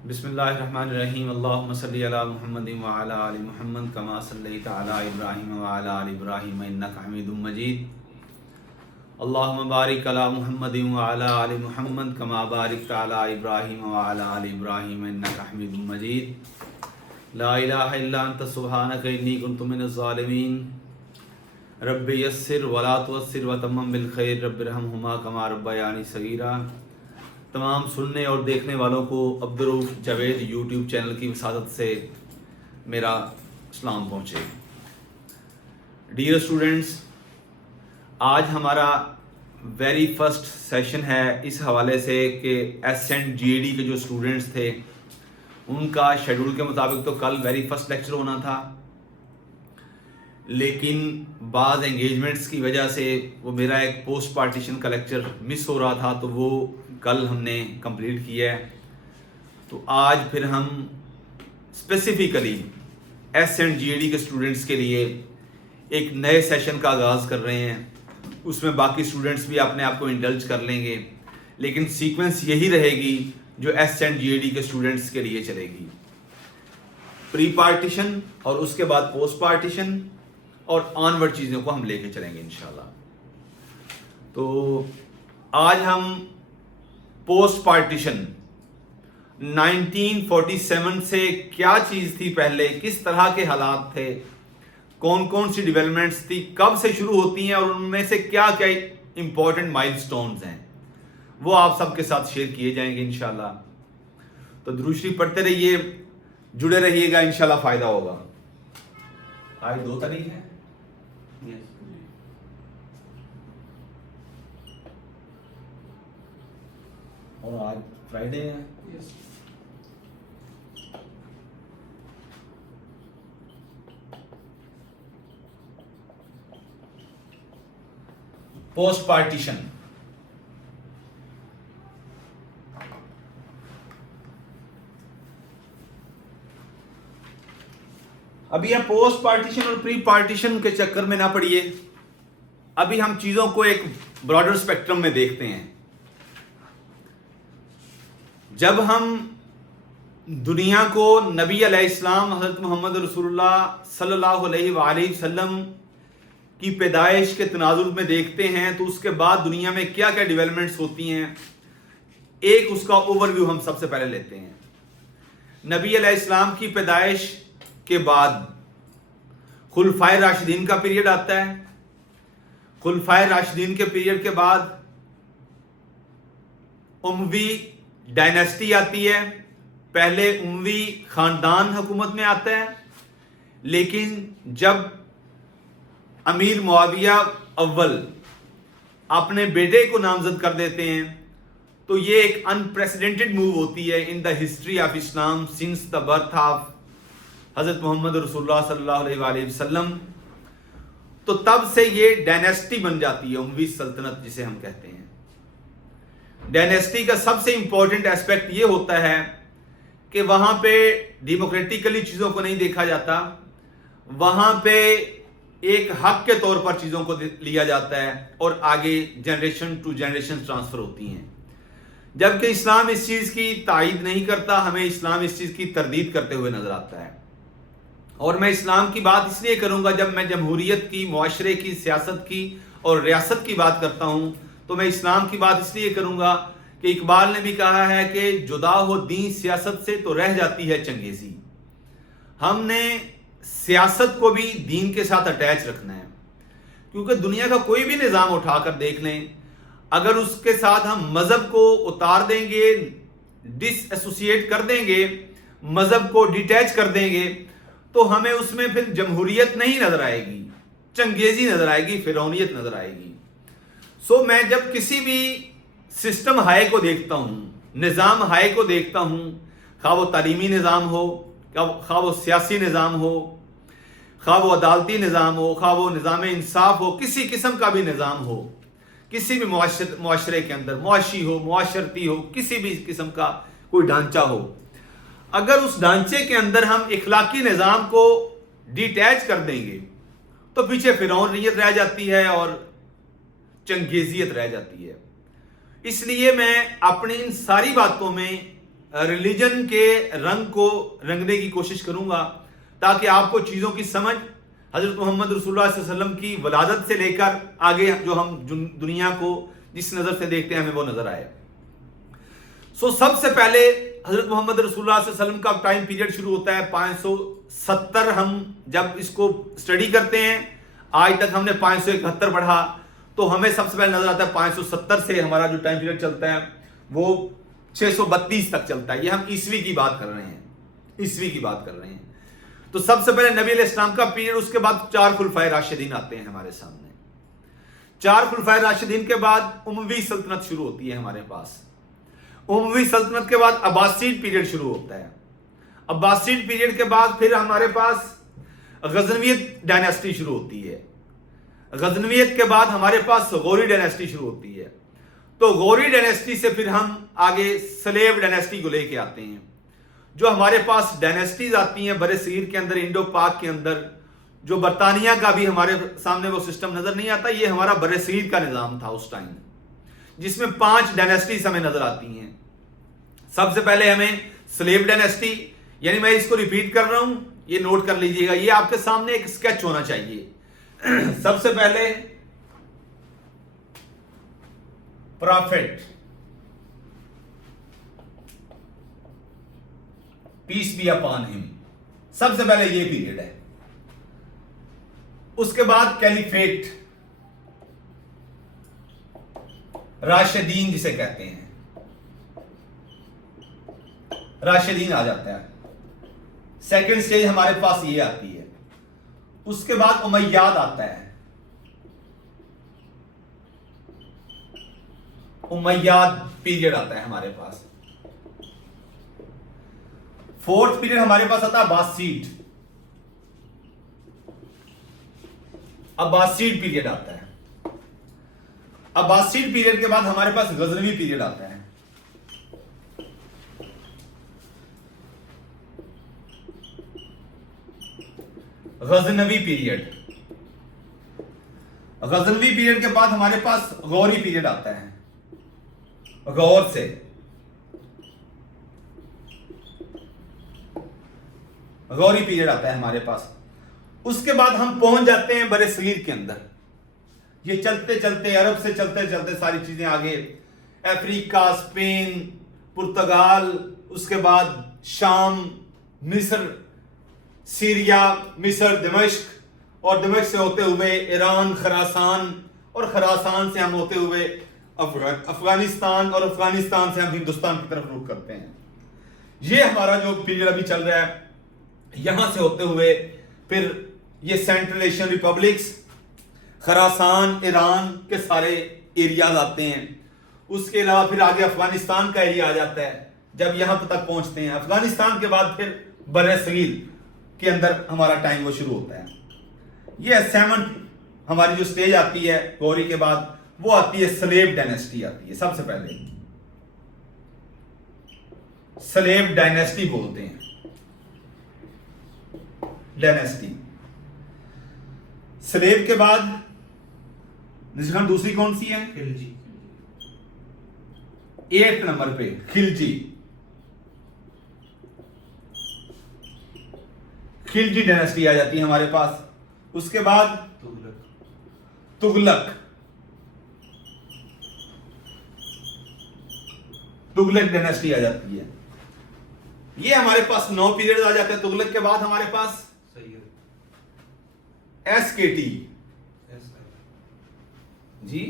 बिस्मिल्लाहिर्रहमानिर्रहीम। अल्लाहुम्मा सल्लि अला मुहम्मदिन व अला आलि मुहम्मद कमा सल्लैता अला इब्राहीम व अला आलि इब्राहीम इन्नका हमीदुम मजीद। अल्लाहुम्मा बारिक अला मुहम्मदिन व अला आलि मुहम्मद कमा बारिकता अला इब्राहीम व अला आलि इब्राहीम इन्नका हमीदुम मजीद। ला इलाहा इल्ला अंता सुब्हानका इन्नी कुन्तु मिनज़ ज़ालिमीन। रब्बि यस्सिर वला तुअस्सिर व तम्मम बिल खैर रब्बिरहमहुमा कमा रब्बयानी सगीरा। तमाम सुनने और देखने वालों को अब्दुर्रऊफ़ जावेद यूट्यूब चैनल की वसादत से मेरा सलाम पहुँचे। डियर स्टूडेंट्स, आज हमारा वेरी फर्स्ट सेशन है इस हवाले से कि एसेंट जीएडी के जो स्टूडेंट्स थे उनका शेड्यूल के मुताबिक तो कल वेरी फर्स्ट लेक्चर होना था, लेकिन बाज़ एंगेजमेंट्स की वजह से वो मेरा एक पोस्ट पार्टीशन का लेक्चर मिस हो रहा था, तो वो कल हमने कंप्लीट किया है। तो आज फिर हम स्पेसिफ़िकली एसेंट जीएडी के स्टूडेंट्स के लिए एक नए सेशन का आगाज़ कर रहे हैं। उसमें बाकी स्टूडेंट्स भी अपने आप को इंडल्ज कर लेंगे, लेकिन सीक्वेंस यही रहेगी जो एसेंट जीएडी के स्टूडेंट्स के लिए चलेगी। प्री पार्टीशन और उसके बाद पोस्ट पार्टीशन और ऑनवर्ड चीज़ों को हम लेके चलेंगे इंशाल्लाह। तो आज हम पोस्ट पार्टीशन 1947 से क्या चीज़ थी, पहले किस तरह के हालात थे, कौन कौन सी डेवलपमेंट्स थी, कब से शुरू होती हैं और उनमें से क्या क्या इंपॉर्टेंट माइलस्टोन्स हैं, वो आप सबके साथ शेयर किए जाएंगे इंशाल्लाह। तो दुरूद शरीफ पढ़ते रहिए, जुड़े रहिएगा, इंशाल्लाह फ़ायदा होगा। आज 2 तारीख है, और आज फ्राइडे है। पोस्ट पार्टीशन, अभी आप पोस्ट पार्टीशन और प्री पार्टीशन के चक्कर में ना पड़िए। अभी हम चीजों को एक ब्रॉडर स्पेक्ट्रम में देखते हैं। जब हम दुनिया को नबी अलैहिस्सलाम हज़रत मोहम्मद रसूलुल्लाह सल्लल्लाहु अलैहि वसल्लम की पैदाइश के तनाजुर में देखते हैं, तो उसके बाद दुनिया में क्या क्या डेवलपमेंट्स होती हैं, एक उसका ओवरव्यू हम सबसे पहले लेते हैं। नबी अलैहिस्सलाम की पैदाइश के बाद खुलफाए राशिदीन का पीरियड आता है। खुलफाए राशिदीन के पीरियड के बाद उमवी डायनेस्टी आती है। पहले उमवी खानदान हुकूमत में आता है, लेकिन जब अमीर मुआविया अव्वल अपने बेटे को नामजद कर देते हैं, तो ये एक अनप्रेसिडेंटेड मूव होती है in the history of Islam since the birth of हज़रत मोहम्मद रसूलुल्लाह सल्लल्लाहु अलैहि वसल्लम। तो तब से ये डायनेस्टी बन जाती है, उमवी सल्तनत जिसे हम कहते हैं। डायनेस्टी का सबसे इंपॉर्टेंट एस्पेक्ट ये होता है कि वहां पे डेमोक्रेटिकली चीजों को नहीं देखा जाता, वहां पे एक हक के तौर पर चीजों को लिया जाता है और आगे जनरेशन टू जनरेशन ट्रांसफर होती हैं। जबकि इस्लाम इस चीज की तायीद नहीं करता, हमें इस्लाम इस चीज की तरदीद करते हुए नजर आता है। और मैं इस्लाम की बात इसलिए करूंगा, जब मैं जमहूरियत की, मुआशरे की, सियासत की और रियासत की बात करता हूं, तो मैं इस्लाम की बात इसलिए करूंगा कि इकबाल ने भी कहा है कि जुदा हो दीन सियासत से तो रह जाती है चंगेजी। हमने सियासत को भी दीन के साथ अटैच रखना है, क्योंकि दुनिया का कोई भी निज़ाम उठाकर देख लें, अगर उसके साथ हम मज़हब को उतार देंगे, डिसएसोसिएट कर देंगे, मज़हब को डिटैच कर देंगे, तो हमें उसमें फिर जमहूरियत नहीं नजर आएगी, चंगेजी नजर आएगी, फिरौनियत नजर आएगी। सो मैं जब किसी भी सिस्टम हाई को देखता हूँ, निज़ाम हाई को देखता हूँ, खा वो तालीमी निज़ाम हो, खा वो सियासी निज़ाम हो, खा वो अदालती निज़ाम हो, खा वो निज़ाम इंसाफ हो, किसी किस्म का भी निज़ाम हो, किसी भी मुआशरे के अंदर, मुआशी हो, मुआशरती हो, किसी भी किस्म का कोई ढांचा हो, अगर उस ढांचे के अंदर हम इखलाकी निज़ाम को डिटैच कर देंगे, तो पीछे फिरौनियत रह जाती है और चंगेजियत रह जाती है। इसलिए मैं अपनी इन सारी बातों में रिलीजन के रंग को रंगने की कोशिश करूंगा ताकि आपको चीज़ों की समझ हज़रत मोहम्मद रसूलुल्लाह सल्लल्लाहु अलैहि वसल्लम की वलादत से लेकर आगे जो हम दुनिया को जिस नज़र से देखते हैं हमें वो नज़र आए। सबसे पहले हज़रत मोहम्मद रसूलुल्लाह सल्लल्लाहु अलैहि वसल्लम का टाइम पीरियड शुरू होता है 570। हम जब इसको स्टडी करते हैं, आज तक हमने 571 पढ़ा, तो हमें सबसे पहले नजर आता है 570 से हमारा जो टाइम पीरियड चलता है वो 632 तक चलता है। ये हम ईस्वी की बात कर रहे हैं, ईस्वी की बात कर रहे हैं। तो सबसे पहले नबी अलैहिस्सलाम का पीरियड, उसके बाद 4 खुलफाए राशिदीन आते हैं हमारे सामने। 4 खुलफाए राशिदीन के बाद उमवी सल्तनत शुरू होती है हमारे पास। उमवी सल्तनत के बाद अब्बासीड पीरियड शुरू होता है। अब्बासीड पीरियड के बाद फिर हमारे पास गजनवियत डायनेस्टी शुरू होती है। गजनवियत के बाद हमारे पास गौरी डायनेस्टी शुरू होती है। तो गौरी डायनेस्टी से फिर हम आगे स्लेव डायनेस्टी को लेके आते हैं। जो हमारे पास डायनेस्टीज आती हैं बड़े सगीर के अंदर, इंडो पाक के अंदर, जो बरतानिया का भी हमारे सामने वो सिस्टम नजर नहीं आता। ये हमारा बड़े सगीर का निजाम था उस टाइम, जिसमें 5 डायनेस्टीज हमें नजर आती हैं। सबसे पहले हमें स्लेव डायनेस्टी, यानी मैं इसको रिपीट कर रहा हूं, ये नोट कर लीजिएगा, ये आपके सामने एक स्केच होना चाहिए। सबसे पहले prophet, peace be upon him, सबसे पहले ये पीरियड है। उसके बाद कैलिफेट, राशिदीन जिसे कहते हैं, राशिदीन आ जाता है। सेकंड स्टेज हमारे पास ये आती है। उसके बाद उमैयाद आता है। उमैयाद पीरियड आता है हमारे पास। 4th पीरियड हमारे पास आता है अब्बासीड। अब्बासीड पीरियड आता है। अब्बासीड पीरियड के बाद हमारे पास गजनवी पीरियड आता है। गजनवी पीरियड, गजनवी पीरियड के बाद हमारे पास गौरी पीरियड आता है। गौर से गौरी पीरियड आता है हमारे पास। उसके बाद हम पहुंच जाते हैं बड़े सगीर के अंदर। ये चलते चलते, अरब से चलते चलते सारी चीजें आगे, अफ्रीका, स्पेन, पुर्तगाल, उसके बाद शाम, मिस्र, सीरिया, मिस्र, दमिश्क, और दमिश्क से होते हुए ईरान, खरासान, और खरासान से हम होते हुए अफगानिस्तान, और अफगानिस्तान से हम हिंदुस्तान की तरफ रुख करते हैं। ये हमारा जो पीरियड अभी चल रहा है, यहां से होते हुए फिर ये सेंट्रल एशियन रिपब्लिक्स, खरासान, ईरान के सारे एरियाज आते हैं। उसके अलावा फिर आगे अफगानिस्तान का एरिया आ जाता है। जब यहां तक पहुंचते हैं, अफगानिस्तान के बाद फिर बर्रे सगीर के अंदर हमारा टाइम वो शुरू होता है। ये 7th हमारी जो स्टेज आती है गौरी के बाद, वो आती है स्लेव डायनेस्टी आती है। सबसे पहले स्लेव डायनेस्टी बोलते हैं, डायनेस्टी। स्लेव के बाद निष्कर्ष दूसरी कौन सी है? खिलजी। 8th नंबर पे खिलजी। खिलजी डायनेस्टी आ जाती है हमारे पास। उसके बाद तुगलक, तुगलक डायनेस्टी आ जाती है। ये हमारे पास 9 पीरियड आ जाते हैं। तुगलक के बाद हमारे पास SKT जी,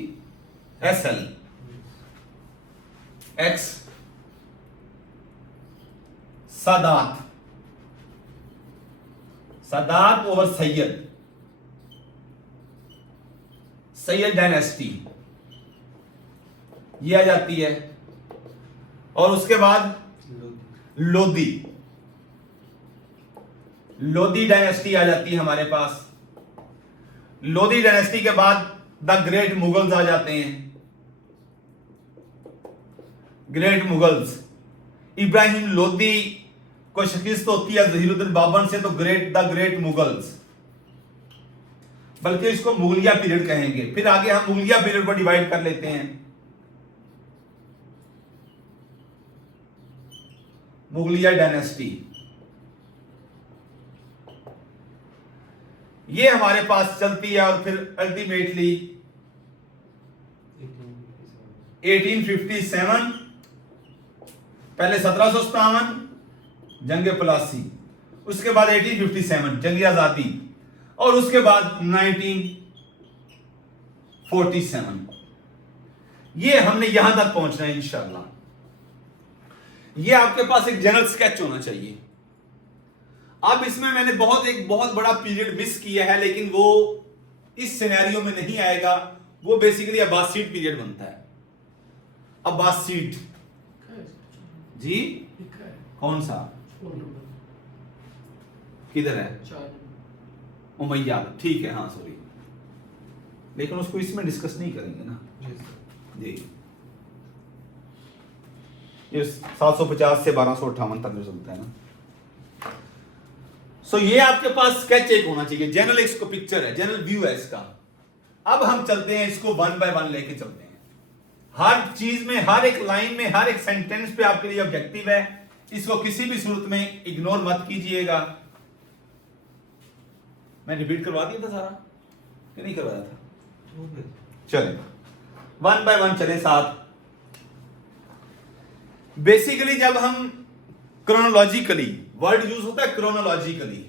SL, X, सादात, सादात और सैयद, सैयद डायनेस्टी ये आ जाती है। और उसके बाद लोधी, लोधी डायनेस्टी आ जाती है हमारे पास। लोधी डायनेस्टी के बाद द ग्रेट मुगल्स आ जाते हैं। ग्रेट मुगल्स, इब्राहिम लोधी को शिकस्त होती है जहीरुद्दीन बाबर से, तो द ग्रेट मुगल्स, बल्कि इसको मुगलिया पीरियड कहेंगे। फिर आगे हम मुगलिया पीरियड को डिवाइड कर लेते हैं। मुगलिया डायनेस्टी, ये हमारे पास चलती है और फिर अल्टीमेटली 1857, पहले 1757 जंग प्लासी, उसके बाद 1857 जंग आजादी, और उसके बाद 1947। ये हमने यहां तक पहुंचना है इंशाअल्लाह। ये आपके पास एक जनरल स्केच होना चाहिए। अब इसमें मैंने एक बहुत बड़ा पीरियड मिस किया है, लेकिन वो इस सिनेरियो में नहीं आएगा। वो बेसिकली अब्बासीड पीरियड बनता है। अब्बासीड जी, कौन सा, किधर है? उमैयाद, ठीक है, हाँ सॉरी, लेकिन उसको इसमें डिस्कस नहीं करेंगे ना जी। ये 750 से 1258 तक जो चलता है ना। सो ये आपके पास स्केच एक होना चाहिए, जनरल इसको पिक्चर है, जनरल व्यू है इसका। अब हम चलते हैं, इसको 1 बाय 1 लेके चलते हैं। हर चीज में, हर एक लाइन में, हर एक सेंटेंस पे आपके लिए ऑब्जेक्टिव है। इसको किसी भी सूरत में इग्नोर मत कीजिएगा। मैं रिपीट करवा दिया था सारा कि नहीं करवाया था? चले 1 बाय 1 चले साथ। बेसिकली जब हम क्रोनोलॉजिकली, वर्ड यूज होता है क्रोनोलॉजिकली,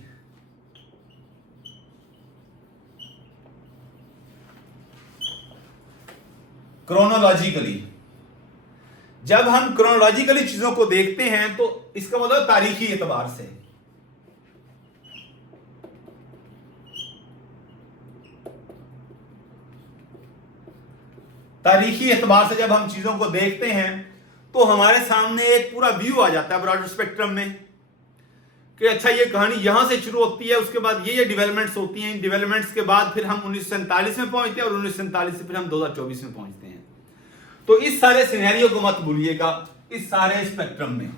जब हम क्रोनोलॉजिकली चीजों को देखते हैं तो इसका मतलब तारीखी एतबार से। तारीखी एतबार से जब हम चीजों को देखते हैं तो हमारे सामने एक पूरा व्यू आ जाता है ब्रॉड स्पेक्ट्रम में कि अच्छा ये कहानी यहां से शुरू होती है, उसके बाद ये डेवलपमेंट्स होती हैं। इन डेवलपमेंट्स के बाद फिर हम 1947 में पहुंचते हैं और 1947 से फिर हम 2024 में पहुंचते हैं। तो इस सारे सिनेरियो को मत भूलिएगा, इस सारे स्पेक्ट्रम में।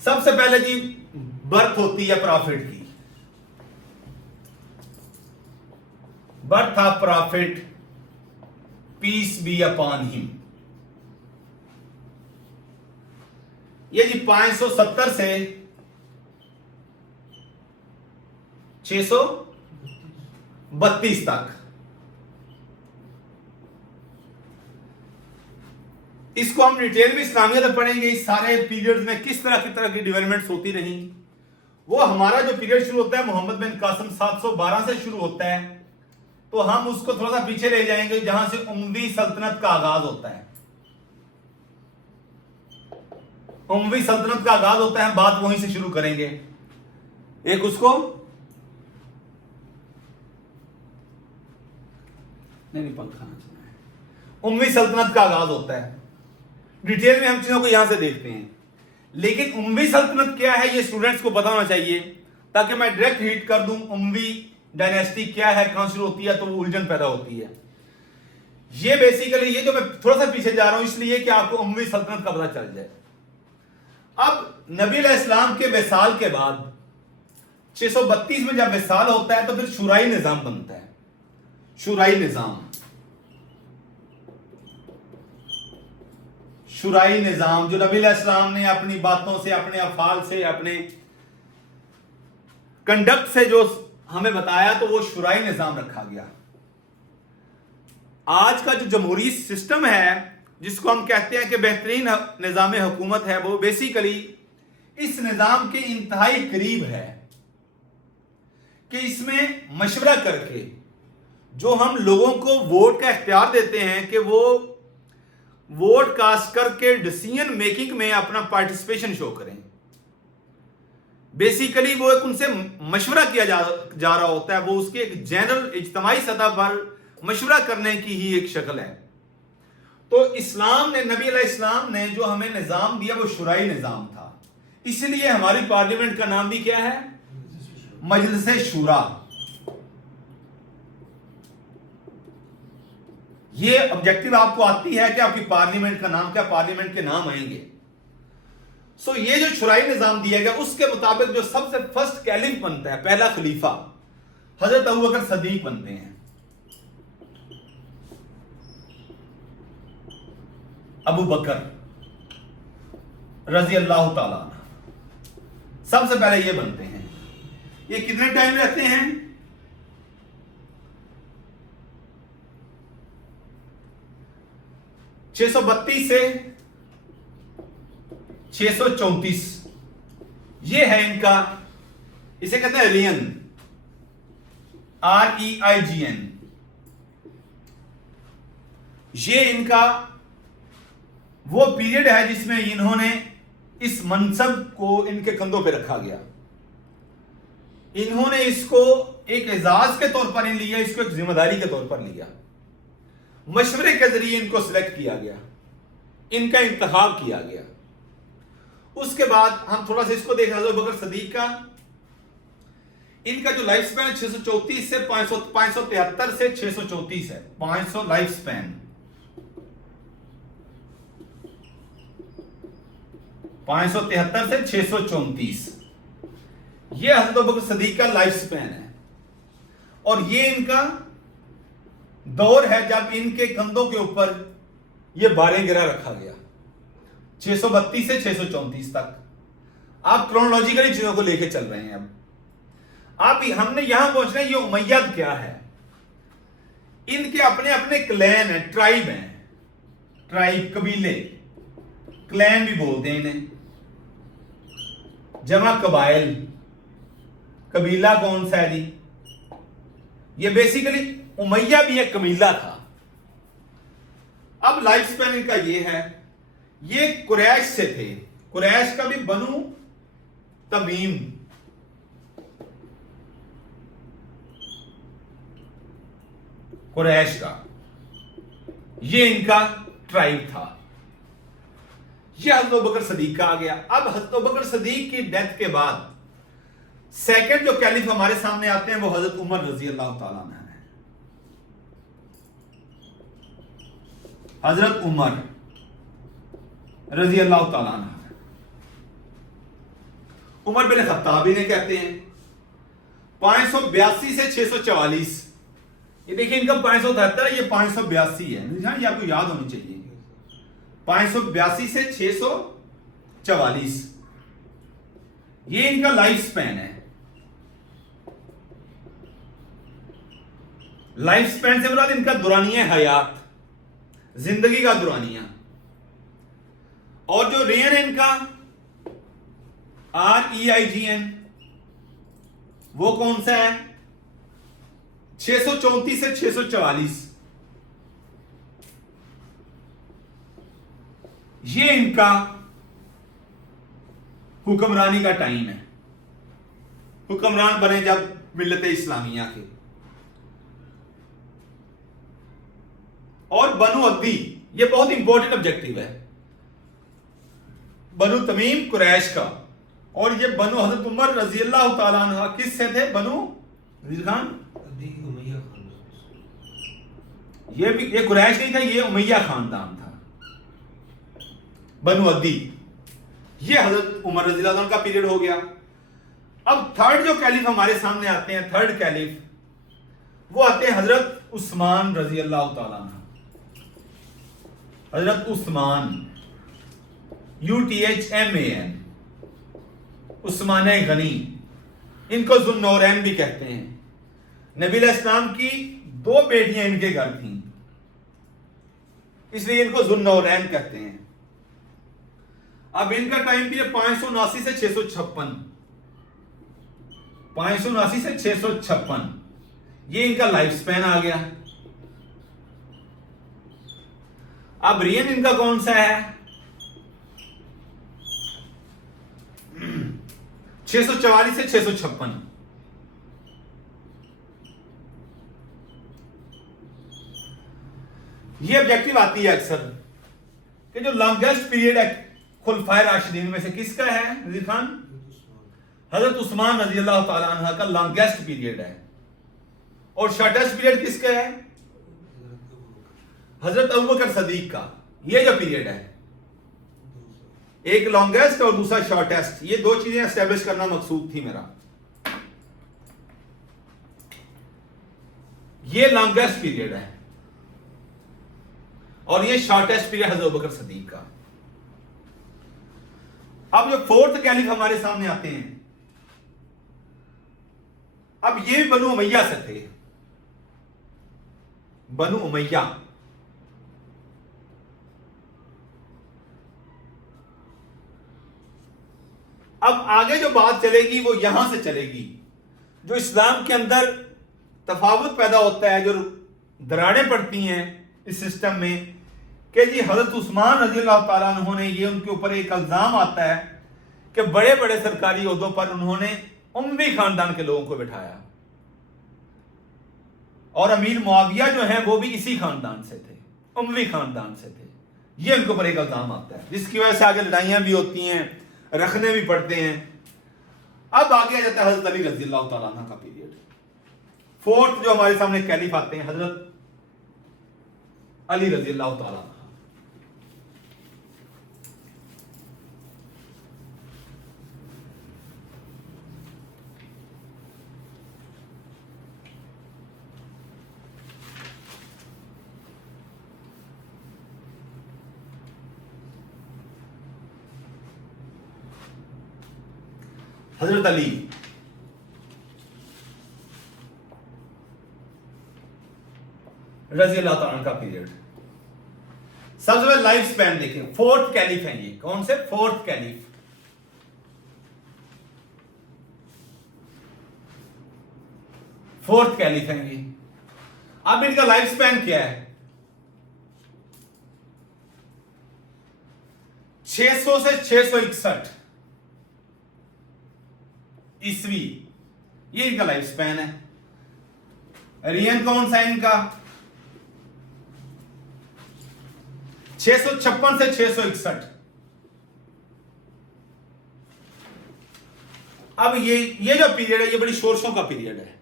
सबसे पहले जी बर्थ होती है प्रॉफिट की, birth of prophet, peace be upon him. ये जी 570 से 632 तक। इसको हम डिटेल में इस्लामियत में पढ़ेंगे। इस सारे पीरियड्स में किस तरह की डेवलपमेंट्स होती रही। वो हमारा जो पीरियड शुरू होता है मोहम्मद बिन कासिम 712 से शुरू होता है, तो हम उसको थोड़ा सा पीछे ले जाएंगे जहां से उमवी सल्तनत का आगाज होता है। उमवी सल्तनत का आगाज होता है, बात वहीं से शुरू करेंगे। एक उसको नहीं पंखा चलना है। उमवी सल्तनत का आगाज होता है। डिटेल में हम चीजों को यहां से देखते हैं, लेकिन उमवी सल्तनत क्या है ये स्टूडेंट्स को पता होना चाहिए, ताकि मैं डायरेक्ट हिट कर दूं उमवी डायनेस्टी क्या है, कहां शुरू होती है, तो वो उलझन पैदा होती है। ये बेसिकली, ये जो मैं थोड़ा सा पीछे जा रहा हूं इसलिए कि आपको उमवी सल्तनत का पता चल जाए। अब नबी अलैहिस्सलाम के विसाल के बाद 632 में जब विसाल होता है तो फिर शुराई निजाम बनता है। शुराई निजाम जो नबी अलैहिस्सलाम ने अपनी बातों से, अपने अफाल से, अपने कंडक्ट से जो हमें बताया, तो वो शुराई निजाम रखा गया। आज का जो जमहूरी सिस्टम है जिसको हम कहते हैं कि बेहतरीन निजाम हुकूमत है, वो बेसिकली इस निजाम के इंतहाई करीब है कि इसमें मशवरा करके जो हम लोगों को वोट का इख्तियार देते हैं कि वो वोट कास्ट करके डिसीजन मेकिंग में अपना पार्टिसिपेशन शो करें। बेसिकली वो एक उनसे मशवरा किया जा रहा होता है। वो उसके एक जनरल इज्तिमाई सतह पर मशवरा करने की ही एक शक्ल है। तो इस्लाम ने, नबी अलैहिस्सलाम ने जो हमें निजाम दिया वो शुराई निजाम था। इसलिए हमारी पार्लियामेंट का नाम भी क्या है? मजलिस शुरा। ये ऑब्जेक्टिव आपको आती है कि आपकी पार्लियामेंट का नाम क्या, पार्लियामेंट के नाम आएंगे। सो ये जो शुराई निजाम दिया गया उसके मुताबिक जो सबसे फर्स्ट कैलिफ बनता है, पहला खलीफा, हजरत अबू बकर सदीक बनते हैं। अबू बकर रजी अल्लाह ताला अन्हु सबसे पहले ये बनते हैं। ये कितने टाइम रहते हैं? 632 से 634 ये है इनका, इसे कहते हैं रियन, REIGN। ये इनका वो पीरियड है जिसमें इन्होंने इस मनसब को इनके कंधों पे रखा गया। इन्होंने इसको एक एजाज के तौर पर लिया, इसको एक जिम्मेदारी के तौर पर लिया। मशवरे के जरिए इनको सिलेक्ट किया गया, इनका इंतखाब किया गया। उसके बाद हम थोड़ा सा इसको देख रहे हैं। अबू बकर सदीक का इनका जो लाइफ स्पैन 634 से 573 से 634 है, 500 लाइफ स्पैन, 573 से 634 ये हजरत अबू बकर सदीक का लाइफ स्पैन है। और ये इनका दौर है जब इनके कंधों के ऊपर ये बारें गिरा रखा गया, 632 से 634 तक। आप क्रोनोलॉजिकली चीजों को लेके चल रहे हैं। अब हमने यहां पहुंचना है, ये उमैयद क्या है? इनके अपने अपने क्लैन है, ट्राइब हैं, ट्राइब कबीले, क्लैन भी बोलते हैं इन्हें, जमा कबाइल। कबीला कौन सा है जी? ये बेसिकली उमैया भी एक कबीला था। अब लाइफ स्पैन इनका ये है, ये कुरैश से थे, कुरैश का भी बनु तमीम, कुरैश का ये इनका ट्राइब था। ये हज़रत अबू बकर सदीक का आ गया। अब हज़रत अबू बकर सदीक की डेथ के बाद सेकंड जो कैलिफ हमारे सामने आते हैं वो हज़रत उमर रजी अल्लाह ताला अन्हु है। हज़रत उमर रजी अल्लाह ताला अन्हु, उमर बिन खत्ताब इन्हें कहते हैं। 582 से 644, ये देखिए इनका 573 है, ये 582 है, ये आपको याद होनी चाहिए। 582 से 644 ये इनका लाइफ स्पैन है। लाइफ स्पैन से मुराद इनका दुरानिया हयात, जिंदगी का दुरानिया। और जो रेन है इनका REIGN, वो कौन सा है? 634 से 644 ये इनका हुक्मरानी का टाइम है। हुक्मरान बने जब मिल्लत इस्लामिया के। और बनु अब्दी, ये बहुत इंपॉर्टेंट ऑब्जेक्टिव है। बनु तमीम कुरैश का, और ये बनु हजरत उमर रजी अल्लाह ताला अन्हु किस से थे? बनु खान, ये भी ये कुरैश नहीं था, ये उमैया खानदान था, बनु अद्दी। ये हजरत उमर रजी अल्लाह का पीरियड हो गया। अब थर्ड जो कैलिफ हमारे सामने आते हैं, थर्ड कैलिफ, वो आते हैं हजरत उस्मान रजी अल्लाह ताला अन्हु। हजरत उस्मान, UTHMAN, उस्मान गनी, इनको जुन्नौरैन भी कहते हैं। नबी अलैहिस्सलाम की 2 बेटियां इनके घर थीं, इसलिए इनको जुन्नौरैन कहते हैं। अब इनका टाइम पीरियड 579 से 656, 579 से 656 ये इनका लाइफ स्पैन आ गया। अब रियन इनका कौन सा है? 644 से 656। ये ऑब्जेक्टिव आती है अक्सर कि जो लॉन्गेस्ट पीरियड है खुलफाए राशिदीन में से किसका है? नजीर खान, हजरत उस्मान रजी अल्लाह ताला अन्हु का लॉन्गेस्ट पीरियड है। और शॉर्टेस्ट पीरियड किसका है? हजरत अबू बकर सदीक का। ये जो पीरियड है, एक लॉन्गेस्ट और दूसरा शॉर्टेस्ट, ये 2 चीजें एस्टेब्लिश करना मकसूद थी मेरा। ये लॉन्गेस्ट पीरियड है और ये शॉर्टेस्ट पीरियड हजरत अबू बकर सिद्दीक का। अब जो फोर्थ कैलिफ हमारे सामने आते हैं, अब ये बनु उमैया से थे। बनु उमैया, अब आगे जो बात चलेगी वो यहां से चलेगी। जो इस्लाम के अंदर तफावत पैदा होता है, जो दरारें पड़ती हैं इस सिस्टम में, कि जी हजरत उस्मान रज़ी अल्लाह ताला अन्हु ने, ये उनके ऊपर एक इल्जाम आता है कि बड़े बड़े सरकारी ओहदों पर उन्होंने उम्वी खानदान के लोगों को बिठाया, और अमीर मुआविया जो है वो भी इसी खानदान से थे, उम्वी खानदान से थे। ये उनके ऊपर एक इल्जाम आता है, जिसकी वजह से आगे लड़ाइयां भी होती हैं, रखने भी पड़ते हैं। अब आगे आ जाता है हजरत अली रज़ी अल्लाह ताला अन्हु का पीरियड। फोर्थ जो हमारे सामने कैलिफ आते हैं, हजरत अली रज़ी अल्लाह ताला अन्हु। हजरत अली रज़ी अल्लाह ताला का पीरियड। सबसे पहले लाइफ स्पैन देखें, फोर्थ कैलिफ है ये। कौन से? Fourth caliph. फोर्थ कैलिफ है ये। अब इनका लाइफ स्पैन क्या है? 600 से 661 ईस्वी, ये इनका लाइफ स्पैन है। रियन कौन सा है इनका? 656 से 661। अब ये जो पीरियड है, ये बड़ी शोरशों का पीरियड है।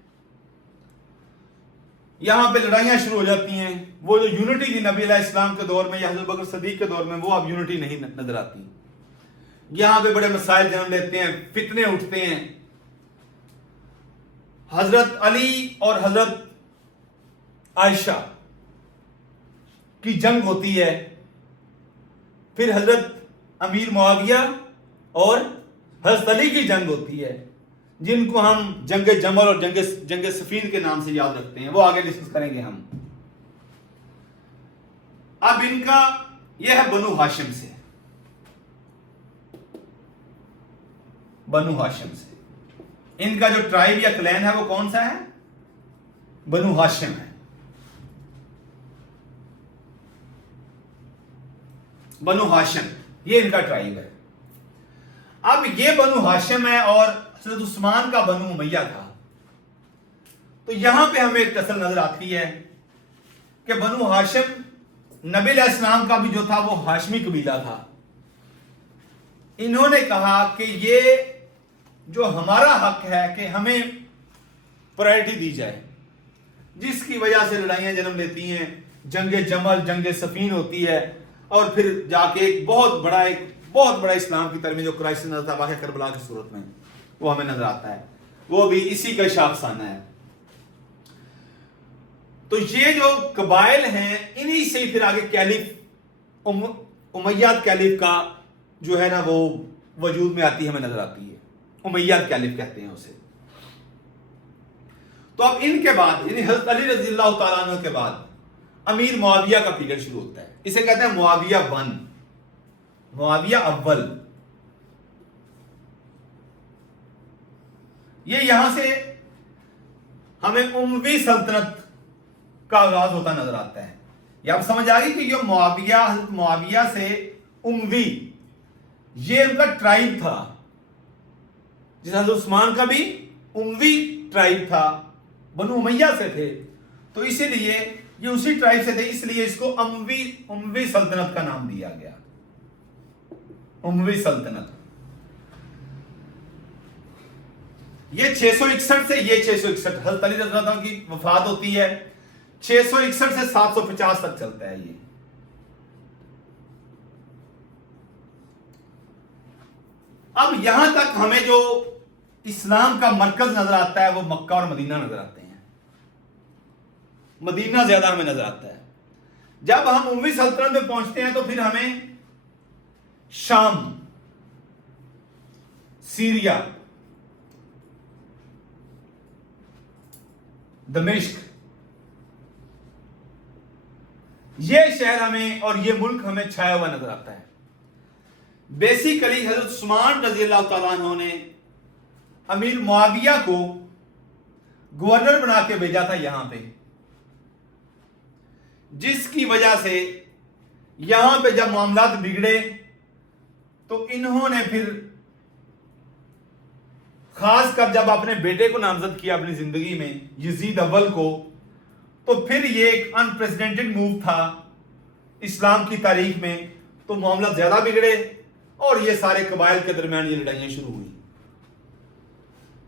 यहां पे लड़ाइयां शुरू हो जाती हैं। वो जो यूनिटी थी नबी अलैहि इस्लाम के दौर में या हज़रत बकर सिद्दीक के दौर में, वो अब यूनिटी नहीं नजर आती। यहां पे बड़े मसाइल जन्म लेते हैं, फितने उठते हैं। हजरत अली और हजरत आयशा की जंग होती है। फिर हजरत अमीर मुआविया और हजरत अली की जंग होती है, जिनको हम जंग जमल और जंग सफीन के नाम से याद रखते हैं। वो आगे डिस्कस करेंगे हम। अब इनका यह है बनु हाशिम से। बनु हाशिम से इनका जो ट्राइब या क्लैन है वो कौन सा है? बनु हाशिम है। बनु हाशिम, ये इनका ट्राइब है। अब ये बनु हाशिम है और हज़रत उस्मान का बनु उमैया था। तो यहां पे हमें एक तसल नजर आती है कि बनु हाशिम नबी अलैहि सलाम का भी जो था वो हाशमी कबीला था। इन्होंने कहा कि ये जो हमारा हक है कि हमें प्रायोरिटी दी जाए, जिसकी वजह से लड़ाइयां जन्म लेती हैं। जंग जमल, जंग सफीन होती है, और फिर जाके एक बहुत बड़ा इस्लाम की तरफ में जो क्राइसिस नजर आता है करबला की सूरत में, वो हमें नजर आता है। वो भी इसी का शाफसाना है। तो ये जो कबाइल हैं, इन्हीं से फिर आगे कैलिफ उमैयाद कैलिफ का जो है ना वो वजूद में आती है, हमें नजर आती है। उमैयाद कैलिफ कहते हैं उसे। तो अब इनके बाद यानी हज़रत अली रज़ी अल्लाह ताला अन्हु के बाद अमीर मुआविया का पीरियड शुरू होता है। इसे कहते हैं मुआविया वन, मुआविया अव्वल। ये यहां से हमें उमवी सल्तनत का आगाज होता नजर आता है। ये आप समझ आ गई कि ये मुआविया से उमवी, ये उनका ट्राइब था। जिस हज़रत उस्मान का भी उमवी ट्राइब था, बनु उमैया से थे, तो इसीलिए ये उसी ट्राइब से थे, इसलिए इसको उमवी सल्तनत का नाम दिया गया। उमवी सल्तनत। ये 661 से ये 661, हज़रत अली रज़ी अल्लाह की वफात होती है। 661 से 750 तक चलता है ये। अब यहां तक हमें जो इस्लाम का मरकज नजर आता है वो मक्का और मदीना नजर आते हैं। मदीना ज्यादा हमें नजर आता है। जब हम उमवी सल्तनत में पहुंचते हैं तो फिर हमें शाम, सीरिया, दमिश्क, ये शहर हमें और ये मुल्क हमें छाया हुआ नजर आता है। बेसिकली हजरत उस्मान रजी अल्लाह तआला अन्हु ने अमीर मुआविया को गवर्नर बना के भेजा था यहां पे, जिसकी वजह से यहां पे जब मामलात बिगड़े तो इन्होंने फिर खासकर जब अपने बेटे को नामजद किया अपनी जिंदगी में, यजीद अव्वल को, तो फिर ये एक अनप्रेसिडेंटेड मूव था इस्लाम की तारीख में। तो मामला ज्यादा बिगड़े और ये सारे कबाइल के दरमियान ये लड़ाइयां शुरू हुई।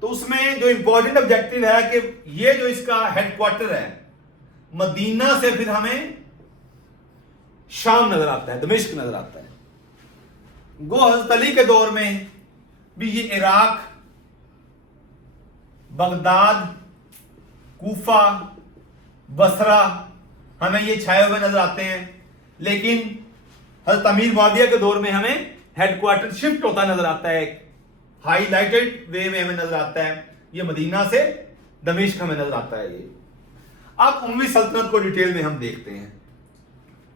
तो उसमें जो इंपॉर्टेंट ऑब्जेक्टिव है कि ये जो इसका हेडक्वार्टर है मदीना से फिर हमें शाम नजर आता है, दमिश्क नजर आता है। गो हजरत अली के दौर में भी ये इराक, बगदाद, कूफा, बसरा हमें ये छाए हुए नजर आते हैं, लेकिन हजरत अमीर मुआविया के दौर में हमें हेडक्वार्टर शिफ्ट होता नजर आता है, हाईलाइटेड वे में हमें नजर आता है। ये मदीना से दमिश्क हमें नजर आता है। ये अब उमवी सल्तनत को डिटेल में हम देखते हैं।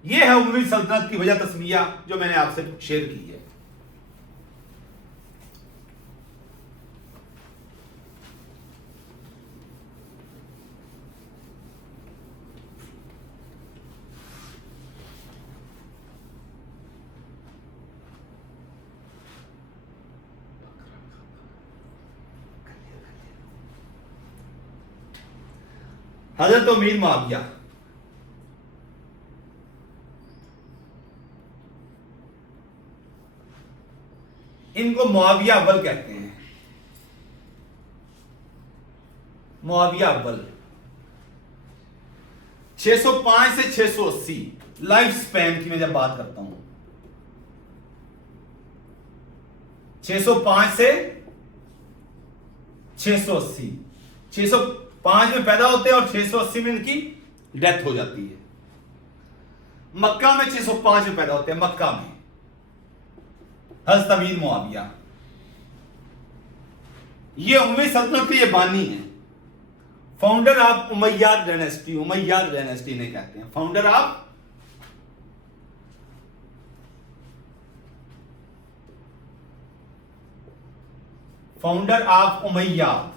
ये है उमवी सल्तनत की वजह तस्मिया जो मैंने आपसे शेयर की है। हजरत अमीर मुआविया इनको मुआविया अव्वल कहते हैं। मुआविया अव्वल 605 से 680 लाइफ स्पैन की मैं जब बात करता हूं, 605 से 680, 605 में पैदा होते हैं और 680 में इनकी डेथ हो जाती है। मक्का में 605 में पैदा होते हैं, मक्का में हजरत अमीर मुआविया, ये उमवी सल्तनत के ये बानी है, फाउंडर ऑफ उमैयाद डायनेस्टी, उमैयाद डायनेस्टी ने कहते हैं, फाउंडर ऑफ उमैयाद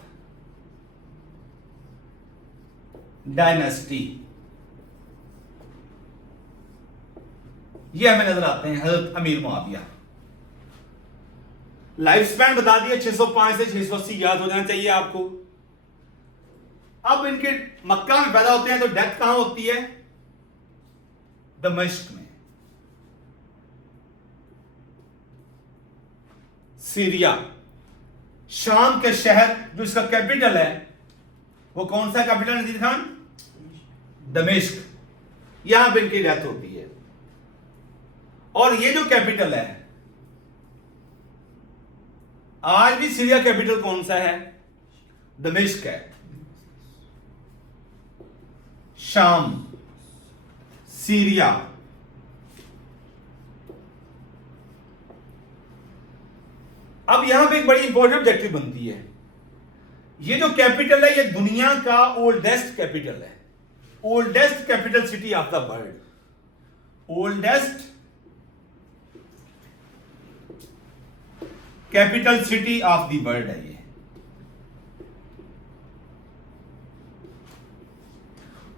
डायनेस्टी, ये हमें नजर आते हैं हजरत अमीर मुआविया। लाइफ स्पैन बता दिया 605 से 680, याद हो जाना चाहिए आपको। अब इनके मक्का में पैदा होते हैं तो डेथ कहां होती है? दमिश्क में, सीरिया, शाम के शहर जो इसका कैपिटल है वो कौन सा कैपिटल नजीर खान? दमिश्क, यहां पे इनकी डेथ होती है। और ये जो कैपिटल है, आज भी सीरिया कैपिटल कौन सा है? दमिश्क है। शाम, सीरिया, अब यहां पे एक बड़ी इंपॉर्टेंट ऑब्जेक्टिव बनती है। ये जो कैपिटल है ये दुनिया का ओल्डेस्ट कैपिटल है, oldest capital city of the world, oldest capital city of the world है ये।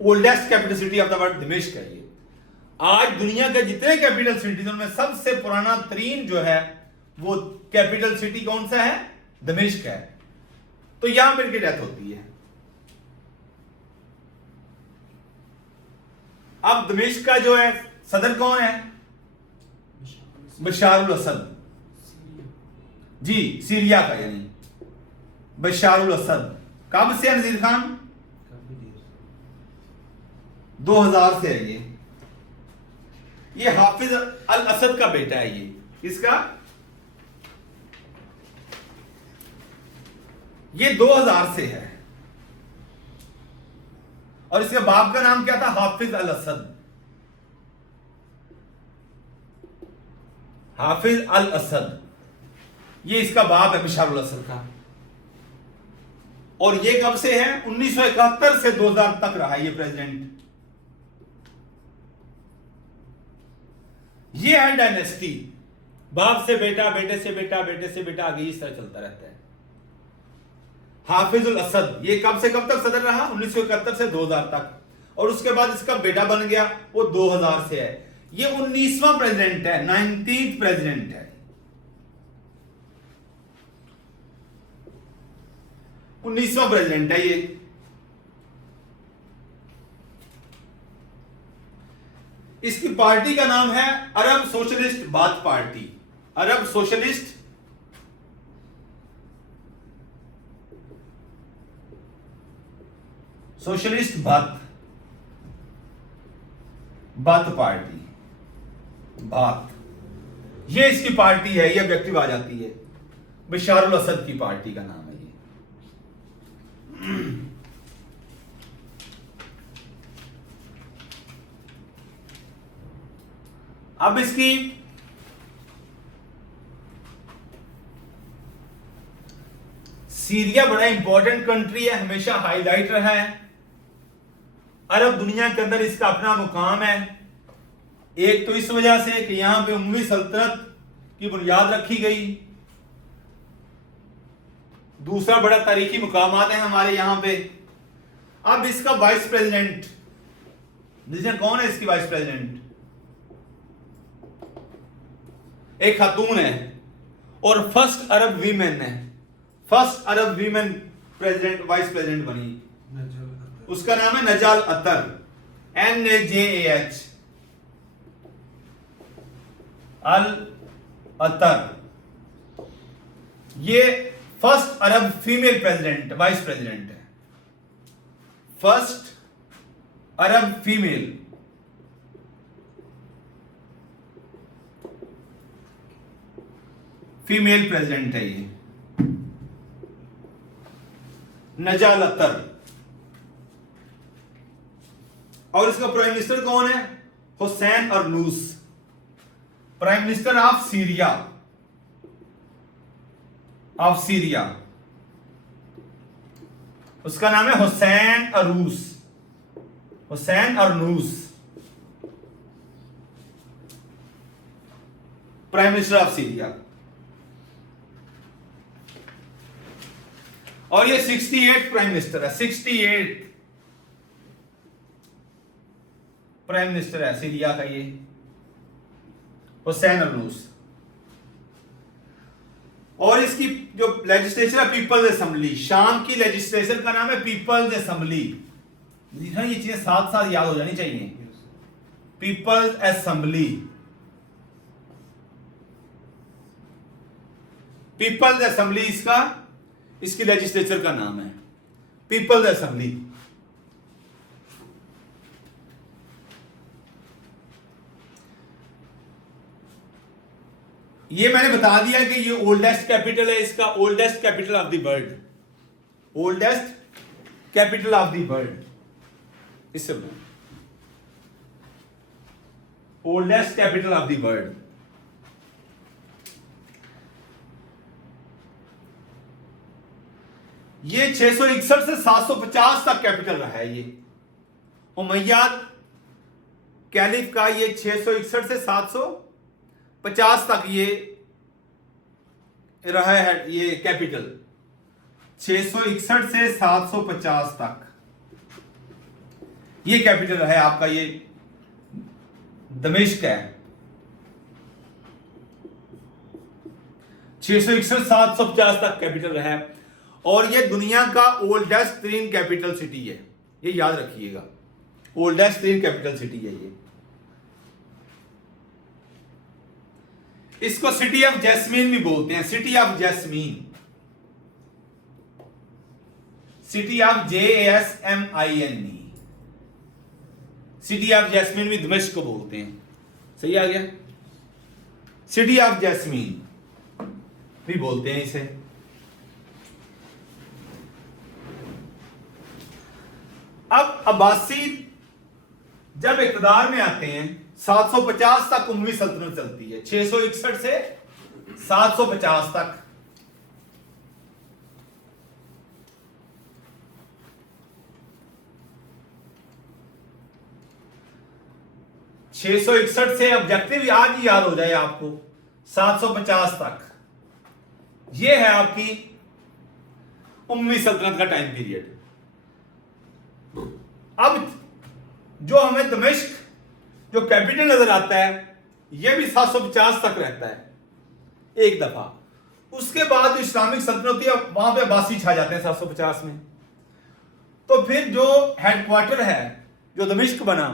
Oldest capital city of the world दमिश्क है ये। आज दुनिया के जितने कैपिटल सिटीज उनमें सबसे पुराना तरीन जो है वो कैपिटल सिटी कौन सा है? दमिश्क है। तो यहां पर इनकी डेथ होती है। अब दमिश्क का जो है सदर कौन है? बशारुल असद, जी सीरिया का, यानी बशारुल असद। कब से है नजीर खान? 2000 से है ये हाफिज अल असद का बेटा है ये। किसका? ये 2000 से है। और इसके बाप का नाम क्या था? हाफिज अल असद। हाफिज अल असद, ये इसका बाप है बशार अल असद का। और ये कब से है? 1971 से 2000 तक रहा ये प्रेसिडेंट। ये है डायनेस्टी, बाप से बेटा, बेटे से बेटा, बेटे से बेटा, आगे इस तरह चलता रहता है। हाफिजुल असद ये कब से कब तक सदर रहा? 1971 से 2000 तक। और उसके बाद इसका बेटा बन गया, वो 2000 से है। ये 19वां प्रेसिडेंट है, 19th प्रेसिडेंट है, 19वां प्रेसिडेंट है ये। इसकी पार्टी का नाम है अरब सोशलिस्ट बाथ पार्टी, अरब सोशलिस्ट बाथ पार्टी, बाथ, ये इसकी पार्टी है, ये ऑब्जेक्टिव आ जाती है। बशार अल असद की पार्टी का नाम है ये। अब इसकी सीरिया बड़ा इंपॉर्टेंट कंट्री है, हमेशा हाईलाइट रहा है। अरब दुनिया के अंदर इसका अपना मुकाम है। एक तो इस वजह से कि यहां पे उमवी सल्तनत की बुनियाद रखी गई, दूसरा बड़ा तारीखी मुकामात है हमारे यहां पे। अब इसका वाइस प्रेसिडेंट, जिसने कौन है इसकी वाइस प्रेसिडेंट? एक खातून है और फर्स्ट अरब वीमेन है, फर्स्ट अरब वीमेन प्रेसिडेंट, वाइस प्रेसिडेंट बनी। उसका नाम है नजाल अतर, NAJAH, अल अतर। ये first Arab female president, vice president है, first Arab female. Female president है ये, नजाल अतर। और इसका प्राइम मिनिस्टर कौन है? Hussein Arnous, prime minister of Syria, of Syria. उसका नाम है Hussein Arous, Hussein Arnous, prime minister of Syria. और ये 68 प्राइम मिनिस्टर है, 68 प्राइम मिनिस्टर है सीरिया का ये, हुसैन अरनूस। और इसकी जो लेजिस्लेचर है पीपल्स असेंबली, शाम की लेजिस्लेचर का नाम है पीपल्स असेंबली। ये चीजें साथ साथ याद हो जानी चाहिए। पीपल्स असेंबली, पीपल्स असेंबली इसका, इसकी लेजिस्लेचर का नाम है पीपल्स असेंबली। ये मैंने बता दिया कि ये ओल्डेस्ट कैपिटल है इसका, oldest capital of the world, oldest capital of the world, इससे oldest capital of the world. ये 661 से 750 तक कैपिटल रहा है ये। उमैयाद कैलिफ का ये 661 से 750 तक ये रहा है, ये कैपिटल 661 से 750 तक ये कैपिटल रहा है आपका, ये दमिश्क है। 661 750 तक कैपिटल रहा है। और ये दुनिया का ओल्डेस्ट तरीन कैपिटल सिटी है, ये याद रखिएगा, ओल्डेस्ट तरीन कैपिटल सिटी है ये। इसको सिटी ऑफ जैस्मीन भी बोलते हैं, city of jasmine, city of JASMINE, city of jasmine भी दमिश्क को बोलते हैं। सही आ गया, सिटी ऑफ जैस्मीन भी बोलते हैं इसे। अब अब्बासी जब इक़्तिदार में आते हैं 750 तक उमवी सल्तनत चलती है, 661 से 750 तक। छह सौ इकसठ से ऑब्जेक्टिव आज ही याद हो जाए आपको, 750 तक, यह है आपकी उम्मी सल्तनत का टाइम पीरियड। अब जो हमें दमिश्क जो कैपिटल नजर आता है, यह भी 750 तक रहता है एक दफा। उसके बाद जो इस्लामिक सल्तनत होती है वहां पे अब्बासी छा जाते हैं 750 में। तो फिर जो हेडक्वार्टर है जो दमिश्क बना,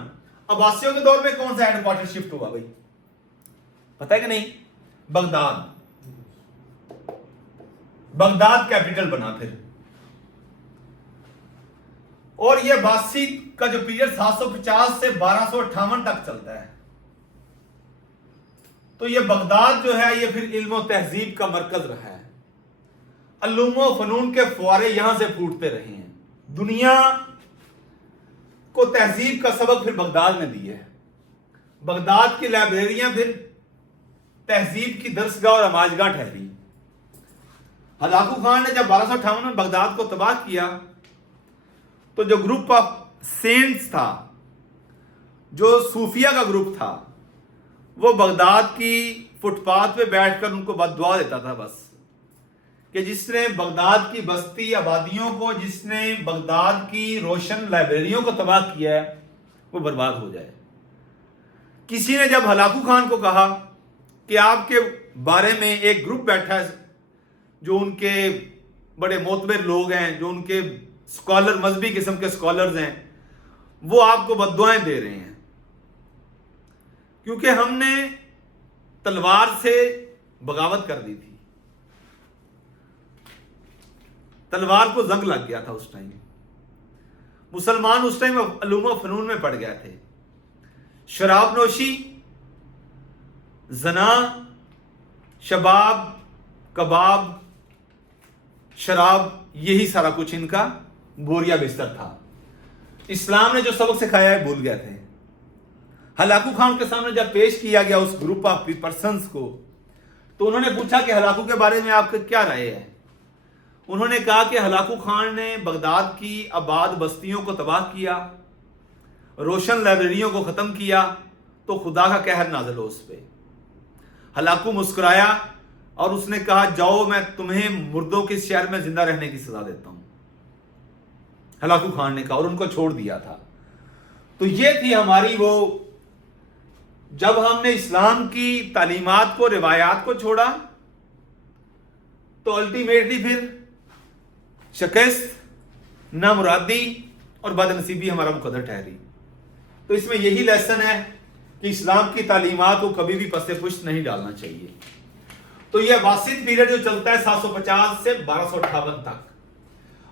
अब्बासियों के दौर में कौन सा हेडक्वार्टर शिफ्ट हुआ भाई, पता है कि नहीं? बगदाद। बगदाद कैपिटल बना फिर। और यह अब्बासी का जो पीरियड 750 से 1258 तक चलता है। तो यह बगदाद जो है यह फिर इल्म और तहजीब का मरकज रहा है। अल्लूम व फनून के फुआरे यहां से फूटते रहे हैं। दुनिया को तहजीब का सबक फिर बगदाद ने दिया है। बगदाद की लाइब्रेरियां फिर तहजीब की दरसगाह और अमाजगाह ठहरी। हलाकू खान ने जब 1258 में बगदाद को तबाह किया तो जो ग्रुप ऑफ सेंट्स था, जो सूफिया का ग्रुप था, वो बगदाद की फुटपाथ पे बैठकर उनको बद्दुआ देता था बस, कि जिसने बगदाद की बस्ती आबादियों को, जिसने बगदाद की रोशन लाइब्रेरियों को तबाह किया है, वो बर्बाद हो जाए। किसी ने जब हलाकू खान को कहा कि आपके बारे में एक ग्रुप बैठा है जो उनके बड़े मोतबर लोग हैं, जो उनके स्कॉलर, मजहबी किस्म के स्कॉलर्स हैं, वो आपको बद्दुआएं दे रहे हैं क्योंकि हमने तलवार से बगावत कर दी थी, तलवार को जंग लग गया था उस टाइम। मुसलमान उस टाइम अल्लूम व फनून में पड़ गए थे। शराब नोशी, जना, शबाब, कबाब, शराब, यही सारा कुछ इनका बोरिया बिस्तर था। इस्लाम ने जो सबक सिखाया है भूल गए थे। हलाकू खान के सामने जब पेश किया गया उस ग्रुप ऑफ पर्सन्स को, तो उन्होंने पूछा कि हलाकू के बारे में आपका क्या राय है। उन्होंने कहा कि हलाकू खान ने बगदाद की आबाद बस्तियों को तबाह किया, रोशन लाइब्रेरियों को ख़त्म किया, तो खुदा का कहर नाज़िल हो उस पर। हलाकू मुस्कुराया और उसने कहा, जाओ मैं तुम्हें मुर्दों के शहर में जिंदा रहने की सजा देता हूं। हलाकू खान ने कहा और उनको छोड़ दिया था। तो ये थी हमारी वो, जब हमने इस्लाम की तालीमात को, रिवायात को छोड़ा, तो अल्टीमेटली फिर शिकस्त, नामुरादी और बदनसीबी हमारा मुकद्दर ठहरी। तो इसमें यही लेसन है कि इस्लाम की तालीमात को कभी भी पसे पुश्त नहीं डालना चाहिए। तो यह वासित पीरियड जो चलता है 750 से 1258 तक,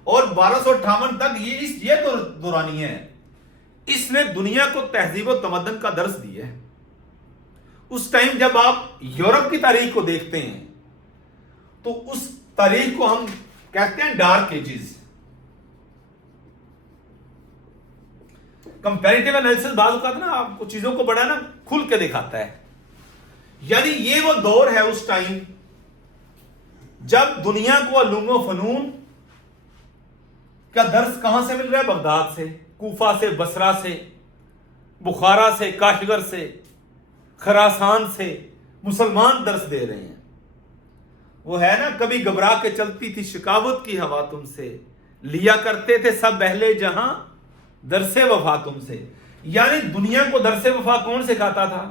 और 1258 तक ये तो दौरानी है, इसने दुनिया को तहजीब और तमद्दन का दर्स दिया है। उस टाइम जब आप यूरोप की तारीख को देखते हैं तो उस तारीख को हम कहते हैं डार्क एजेस। कंपैरेटिव एनालिसिस बात का ना आपको चीजों को बड़ा ना खुल के दिखाता है। यानी ये वो दौर है उस टाइम जब दुनिया को अल्लूम व फनून का दर्स कहां से मिल रहा है? बगदाद से, कूफा से, बसरा से, बुखारा से, काशगर से, खरासान से मुसलमान दर्स दे रहे हैं। वो है ना, कभी घबरा के चलती थी शिकावत की हवा तुमसे, लिया करते थे सब बहले जहां दरसे वफा तुमसे। यानी दुनिया को दरसे वफा कौन सिखाता था?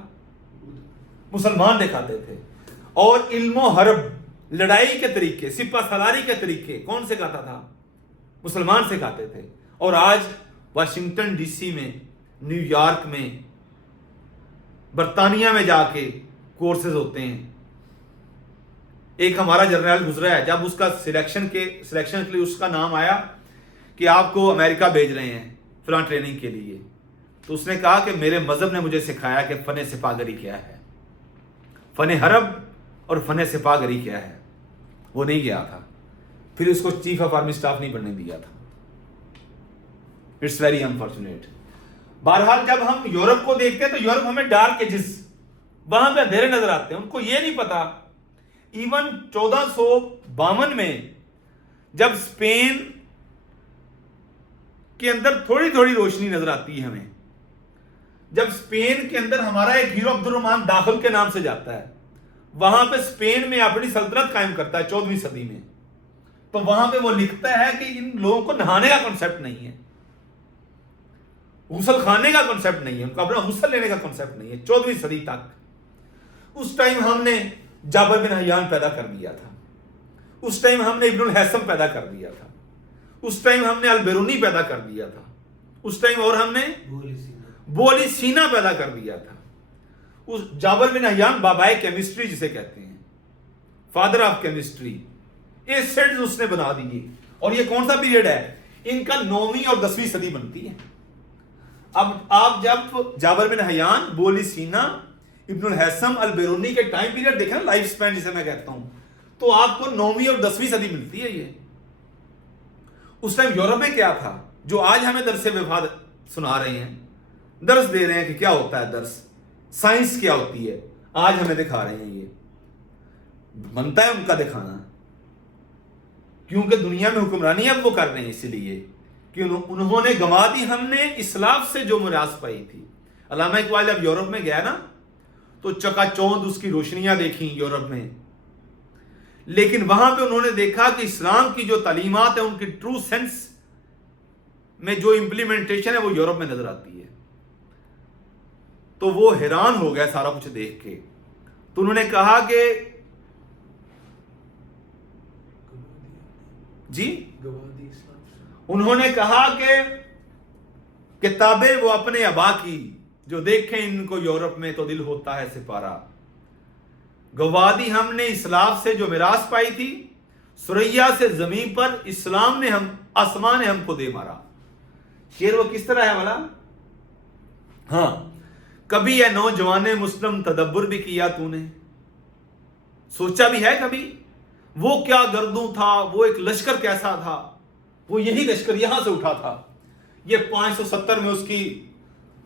मुसलमान दिखाते थे। और इल्मो हरब, लड़ाई के तरीके, सिपा सलारी के तरीके कौन सिखाता था? मुसलमान सिखाते थे। और आज वाशिंगटन डीसी में, न्यूयॉर्क में, बर्तानिया में जाके कोर्सेज होते हैं। एक हमारा जर्नल गुजरा है, जब उसका सिलेक्शन के लिए उसका नाम आया कि आपको अमेरिका भेज रहे हैं फलां ट्रेनिंग के लिए, तो उसने कहा कि मेरे मजहब ने मुझे सिखाया कि फन सिपागरी क्या है, फन हरब और फन सिपागरी क्या है। वो नहीं गया था, फिर उसको चीफ ऑफ आर्मी स्टाफ नहीं बनने दिया था। It's very unfortunate. बहरहाल जब हम यूरोप को देखते हैं तो यूरोप हमें डार्क एजेस, वहां पे अंधेरे नजर आते हैं। उनको यह नहीं पता इवन 1452 में जब स्पेन के अंदर थोड़ी थोड़ी रोशनी नजर आती है हमें, जब स्पेन के अंदर हमारा एक हीरो अब्दुर्रहमान दाखिल के नाम से जाता है, वहां पे स्पेन में अपनी सल्तनत कायम करता है 14वीं सदी में, तो वहां पे वो लिखता है कि इन लोगों को नहाने का कॉन्सेप्ट नहीं है, गुसल खाने का कॉन्सेप्ट नहीं है, उनको अपना गुसल लेने का कॉन्सेप्ट नहीं है 14वीं सदी तक। उस टाइम हमने जाबर बिन हयान पैदा कर दिया था, उस टाइम हमने इब्नुल हैसम पैदा कर दिया था, उस टाइम हमने अल बेरूनी पैदा कर दिया था, उस टाइम और हमने बोली सीना पैदा कर दिया था। उस जाबर बिन हयान बाबाए केमिस्ट्री जिसे कहते हैं, फादर ऑफ केमिस्ट्री, ये सेट्स उसने बना दिए। और ये कौन सा पीरियड है? इनका 9वीं और 10वीं सदी बनती है। अब आप जब जाबर बिन हयान, बोली सीना, इब्नुल हैसम, अल बेरूनी के टाइम पीरियड देखें, लाइफ स्पैन जिसे मैं कहता हूं, तो आपको 9वीं और 10वीं सदी मिलती है। ये उस टाइम यूरोप में क्या था जो आज हमें दरस विवाद सुना रहे हैं, दर्स दे रहे हैं कि क्या होता है दर्स, साइंस क्या होती है, आज हमें दिखा रहे हैं। ये बनता है उनका दिखाना, क्योंकि दुनिया में हुक्मरानी अब वो कर रहे हैं, इसलिए कि उन्होंने गंवा दी हमने इस्लाफ से जो मिरास पाई थी। अल्लामा इकबाल जब यूरोप में गया ना, तो चकाचौंध उसकी रोशनियां देखी यूरोप में, लेकिन वहां पे उन्होंने देखा कि इस्लाम की जो तालीमात है उनकी ट्रू सेंस में जो इंप्लीमेंटेशन है वो यूरोप में नजर आती है। तो वो हैरान हो गया सारा कुछ देख के। तो उन्होंने कहा कि जी, उन्होंने कहा कि किताबें वो अपने अबा की जो देखें इनको यूरोप में तो दिल होता है सिपारा, गवा दी हमने इस्लाफ से जो मिरास पाई थी, सुरैया से जमीन पर इस्लाम ने हम आसमान ने हमको दे मारा। शेर वो किस तरह है वाला? हाँ, कभी यह नौजवाने मुस्लिम तदब्बुर भी किया तूने, सोचा भी है कभी वो क्या गर्दू था, वो एक लश्कर कैसा था, वो यही लश्कर यहां से उठा था। ये 570 में उसकी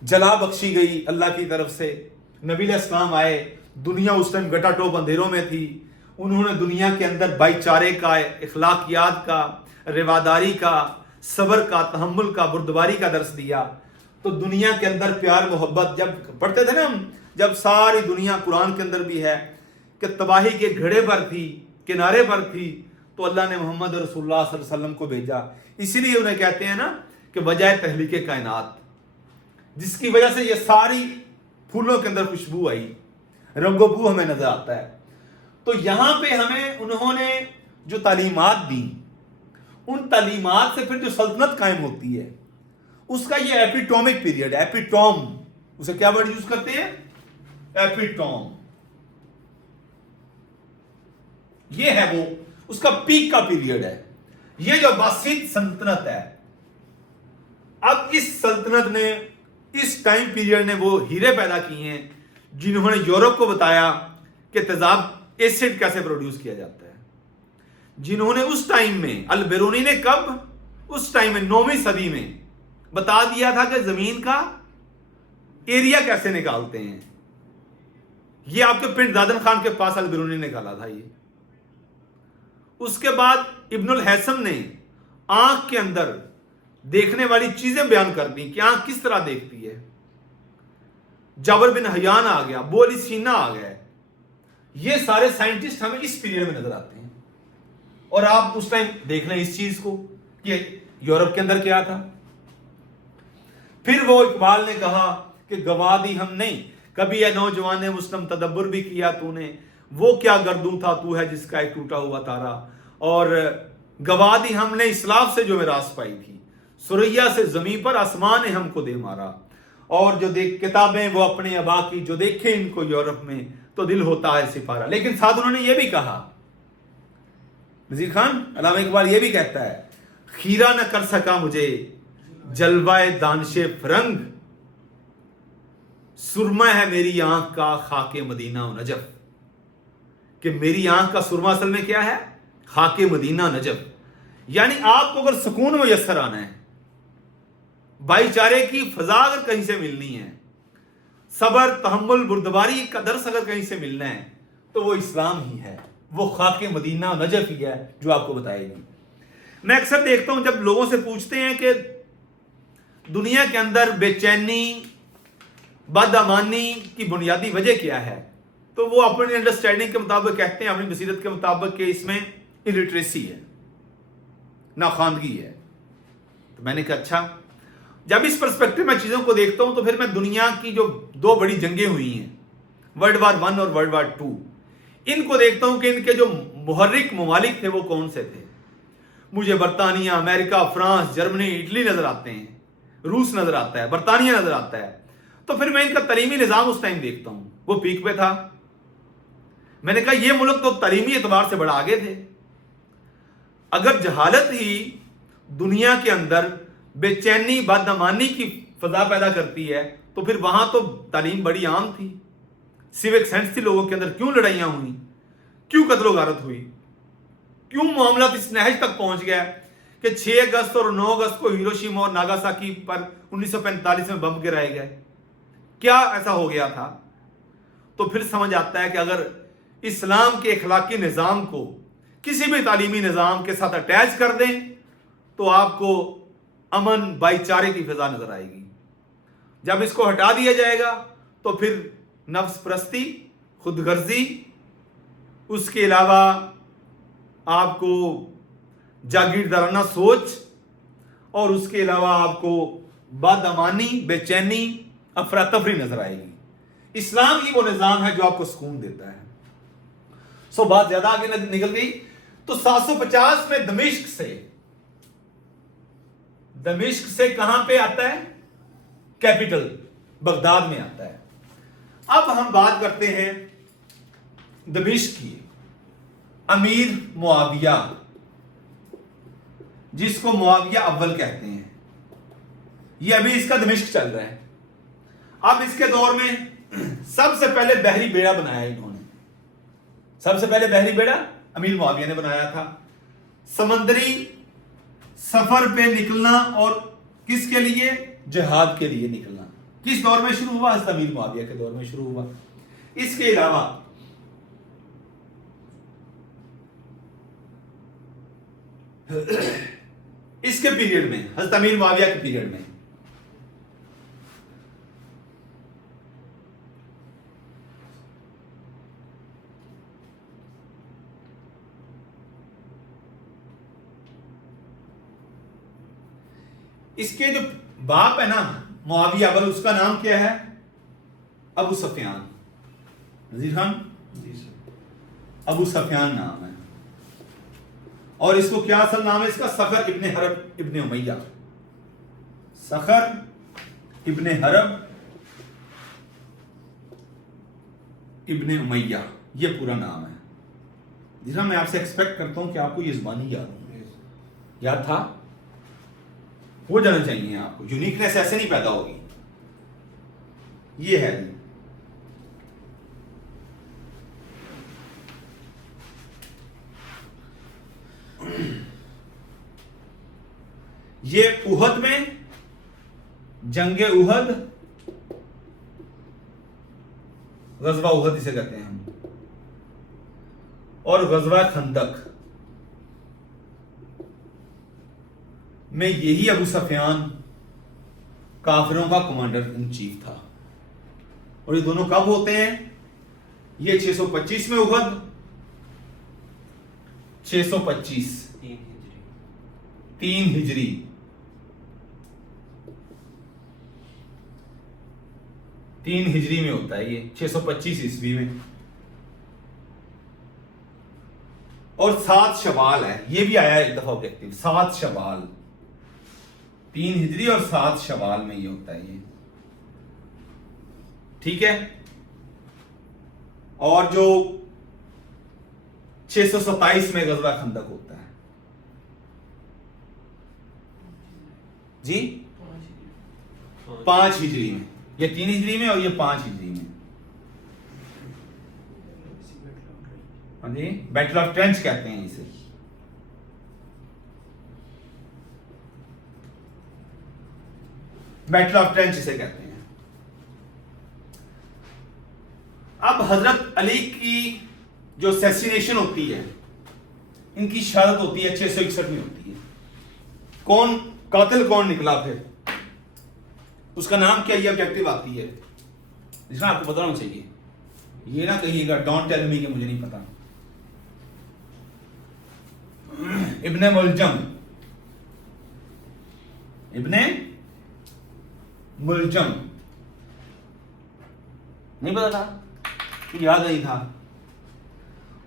जला बख्शी गई अल्लाह की तरफ से। नबी इस्लाम आए, दुनिया उस टाइम गटाटोप अंधेरों में थी, उन्होंने दुनिया के अंदर भाईचारे का, इखलाकियात का, रिवादारी का, सब्र का, तहम्मुल का, बुर्दबारी का दर्स दिया। तो दुनिया के अंदर प्यार मोहब्बत जब पढ़ते थे ना हम, जब सारी दुनिया कुरान के अंदर भी है कि तबाही के घड़े पर थी, किनारे पर थी, तो अल्लाह ने मोहम्मद रसूलुल्लाह सल्लल्लाहु अलैहि वसल्लम को भेजा। इसीलिए उन्हें कहते हैं ना कि वजह तहलीके कायनात, जिसकी वजह से ये सारी फूलों के अंदर खुशबू आई, रंगोबू हमें नजर आता है। तो यहां पे हमें उन्होंने जो तालीमात दी, उन तालीमात से फिर जो सल्तनत कायम होती है उसका ये एपिटॉमिक पीरियड है। एपिटॉम, उसे क्या वर्ड यूज करते हैं? एपिटॉम। ये है वो उसका पीक का पीरियड है, ये जो बासित सल्तनत है। अब इस सल्तनत ने, इस टाइम पीरियड ने वो हीरे पैदा किए हैं जिन्होंने यूरोप को बताया कि तेजाब एसिड कैसे प्रोड्यूस किया जाता है, जिन्होंने उस टाइम में, अल बेरूनी ने कब, उस टाइम में 9वीं सदी में बता दिया था कि जमीन का एरिया कैसे निकालते हैं। ये आपके पिंड दादन खान के पास अल बेरूनी ने निकाला था ये। उसके बाद इब्नुल हैसम ने आंख के अंदर देखने वाली चीजें बयान कर दी कि आंख किस तरह देखती है। जाबर बिन हयान आ गया, बोली सीना आ गया। ये सारे साइंटिस्ट हमें इस पीरियड में नजर आते हैं। और आप उस टाइम देख लें इस चीज को कि यूरोप के अंदर क्या था। फिर वो इकबाल ने कहा कि गवा दी हम नहीं, कभी यह नौजवान ने मुस्लिम तदब्बुर भी किया तूने, वो क्या गर्दू था तू है जिसका एक टूटा हुआ तारा। और गवा दी हमने इस्लाफ से जो मिरास पाई थी, सुरैया से जमीन पर आसमान ने हमको दे मारा। और जो देख किताबें वो अपने अबा की जो देखे इनको यूरोप में तो दिल होता है सिपारा। लेकिन साथ उन्होंने ये भी कहा, नजीर खान अल्लामा इकबाल ये भी कहता है, खीरा न कर सका मुझे जलवाए दानशे फरंग, सुरमा है मेरी आंख का खाके मदीना नजफ। कि मेरी आंख का सुरमा असल में क्या है? खाके मदीना नजफ। यानी आपको अगर सुकून मुयस्सर आना है भाईचारे की फजा अगर कहीं से मिलनी है, सबर, तहम्मुल, बुर्दबारी का दर्स अगर कहीं से मिलना है, तो वो इस्लाम ही है, वो खाके मदीना नजफ ही है जो आपको बताएगी। मैं अक्सर देखता हूं जब लोगों से पूछते हैं कि दुनिया के अंदर बेचैनी, बदअमानी की बुनियादी वजह क्या है, तो वो अपनी अंडरस्टैंडिंग के मुताबिक कहते हैं, अपनी बसीरत के मुताबिक, कि इसमें इलिटरेसी है, नाखानगी है। तो मैंने कहा अच्छा, जब इस पर्सपेक्टिव में चीज़ों को देखता हूं तो फिर मैं दुनिया की जो दो बड़ी जंगें हुई हैं, वर्ल्ड वार 1 और वर्ल्ड वार 2, इनको देखता हूं कि इनके जो मुहर्रिक ममालिक थे वो कौन से थे। मुझे बरतानिया, अमेरिका, फ्रांस, जर्मनी, इटली नजर आते हैं, रूस नजर आता है, बरतानिया नजर आता है। तो फिर मैं इनका तलीमी निज़ाम उस टाइम देखता हूं, वो पीक पे था। मैंने कहा ये मुल्क तो तलीमी एतबार से बड़ा आगे थे। अगर जहालत ही दुनिया के अंदर बेचैनी, बदअमानी की फजा पैदा करती है, तो फिर वहां तो तालीम बड़ी आम थी, सिविक सेंस थी लोगों के अंदर। क्यों लड़ाइयां हुई, क्यों कत्लो गारत हुई, क्यों मामला इस नहज तक पहुंच गया कि 6 अगस्त और 9 अगस्त को हिरोशिमा और नागासाकी पर 1945 में बम गिराए गए? क्या ऐसा हो गया था? तो फिर समझ आता है कि अगर इस्लाम के अखलाकी निज़ाम को किसी भी तालीमी निज़ाम के साथ अटैच कर दें तो आपको अमन, भाईचारे की फिजा नजर आएगी। जब इसको हटा दिया जाएगा तो फिर नफ्स परस्ती, खुदगर्जी, उसके अलावा आपको जागीरदाराना सोच, और उसके अलावा आपको बदअमानी, बेचैनी, अफरा तफरी नजर आएगी। इस्लाम ही वो निज़ाम है जो आपको सुकून देता है। बात ज्यादा आगे निकल गई। तो 750 में दमिश्क से कहां पे आता है? कैपिटल बगदाद में आता है। अब हम बात करते हैं दमिश्क की। अमीर मुआविया, जिसको मुआविया अव्वल कहते हैं, ये अभी इसका दमिश्क चल रहा है। अब इसके दौर में सबसे पहले बहरी बेड़ा बनाया इन्होंने। सबसे पहले बहरी बेड़ा अमीर मुआविया ने बनाया था। समंदरी सफर पे निकलना, और किसके लिए? जिहाद के लिए निकलना। किस दौर में शुरू हुआ? हज़रत अमीर मुआविया के दौर में शुरू हुआ। इसके अलावा इसके पीरियड में, हज़रत अमीर मुआविया के पीरियड में, इसके जो बाप है ना मुआविया अव्वल, उसका नाम क्या है? अबू सफियान। नजीर खान, अबू सफियान नाम है। और इसको क्या असल नाम है इसका? सखर इब्ने हरब इब्ने उमैया। सखर इब्ने हरब इब्ने उमैया, ये पूरा नाम है। जिसमें मैं आपसे एक्सपेक्ट करता हूं कि आपको ये ज़बानी याद था, हो जाना चाहिए आपको। यूनिकनेस ऐसे नहीं पैदा होगी। ये है, ये उहद में, जंगे उहद, गजवा उहद इसे कहते हैं हम, और गजवा खंदक में यही अबू सफियान काफिरों का कमांडर इन चीफ था। और ये दोनों कब होते हैं? ये 625 में उहद, 625 3 हिजरी, तीन हिजरी में होता है ये, 625 ईस्वी में। और 7 शवाल है, ये भी आया एक दफा ऑब्जेक्टिव, 7 शवाल, 3 हिजरी और 7 शवाल में ये होता है ये, ठीक है। और जो 627 में गजवा खंदक होता है जी, 5 हिजरी में, ये 3 हिजरी में और ये 5 हिजरी में। हाँ जी, बैटल ऑफ ट्रेंच कहते हैं इसे। बैटल ऑफ ट्रेंच इसे कहते हैं। अब हजरत अली की जो असैसिनेशन होती है, इनकी शहादत होती है 661 में होती है। कौन कातिल कौन निकला, फिर उसका नाम क्या, ये ऑब्जेक्टिव आती है जिसमें आपको पता होना चाहिए। ये ना कहिएगा डोंट टेल मी कि मुझे नहीं पता। इब्ने मुलजम, इब्ने मुलजम नहीं पता था, याद नहीं था।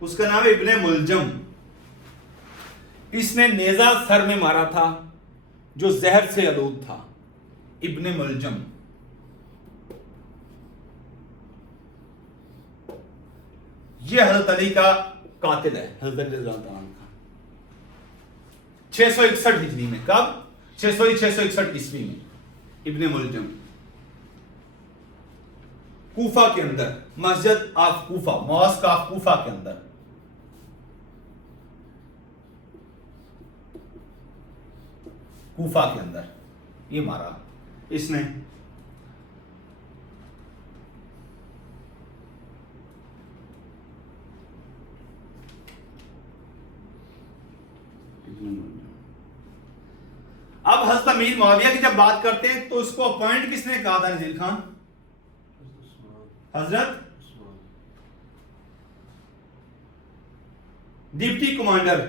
उसका नाम है इब्ने मुलजम। इसने नेजा सर में मारा था जो जहर से आलूद था। इब्ने मुलजम ये हजरत अली का कातिल है, हजरत अली रज़ी अल्लाह अन्हु का। 661 हिजरी में, कब? 661 ईस्वी में इब्ने मुलजम कूफा के अंदर, मस्जिद of Kufa, mosque of Kufa के अंदर। कूफा के अंदर ये मारा इसने। अब हज़रत अमीर मुआविया की जब बात करते हैं तो इसको अपॉइंट किसने कहा था नजीर खान? हजरत डिप्टी कमांडर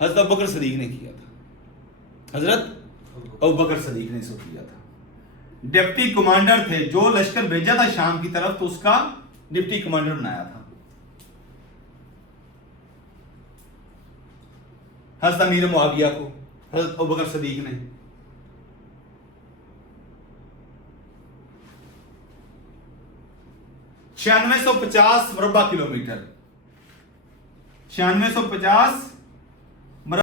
हजरत अबू बकर सदीक ने किया था। हजरत अबू बकर सदीक ने इसको किया था। डिप्टी कमांडर थे, जो लश्कर भेजा था शाम की तरफ तो उसका डिप्टी कमांडर बनाया था हजरत अमीर मुआविया को, हजरत अबू बकर सदीक ने। छियानवे 9650 मुरब्बा किलोमीटर, 9650